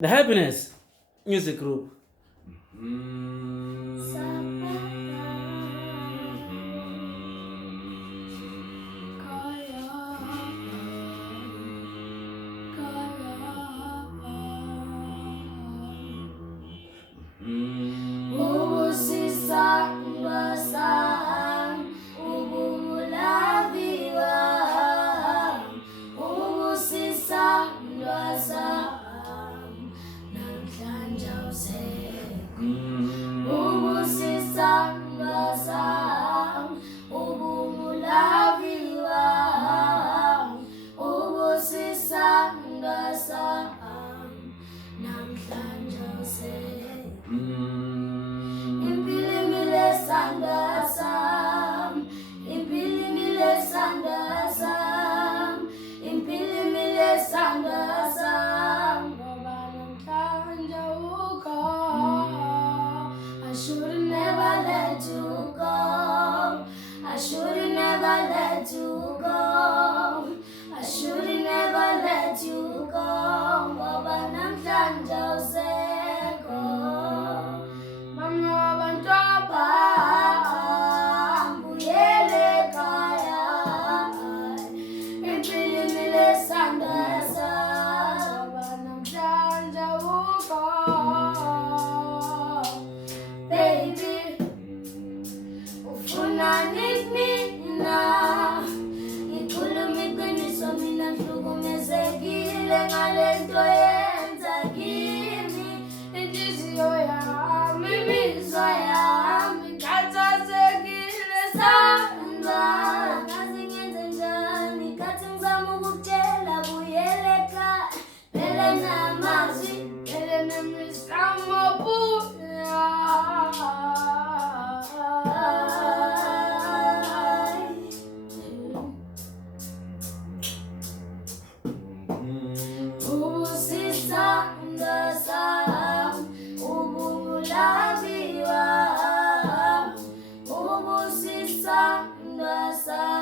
The Happiness Music Group. I should never let you go. I should never let you go. I should never let you go. Ngoba namhlanje usekho. Mama wabantwana mbuyele ekhaya. Impilo imile sandasa. Ngoba namhlanje ukho. Baby, ufuna mina ngikhuluma iqiniso mina ngihlukumezekile ngalento yenza kimi inhliziyo yami imizwa yami khathazekile sandla ngazi ngenze njani khathi ngizama ukukutshela buyele ekhaya phela namazwi phela nemisamo ubusisandwa sami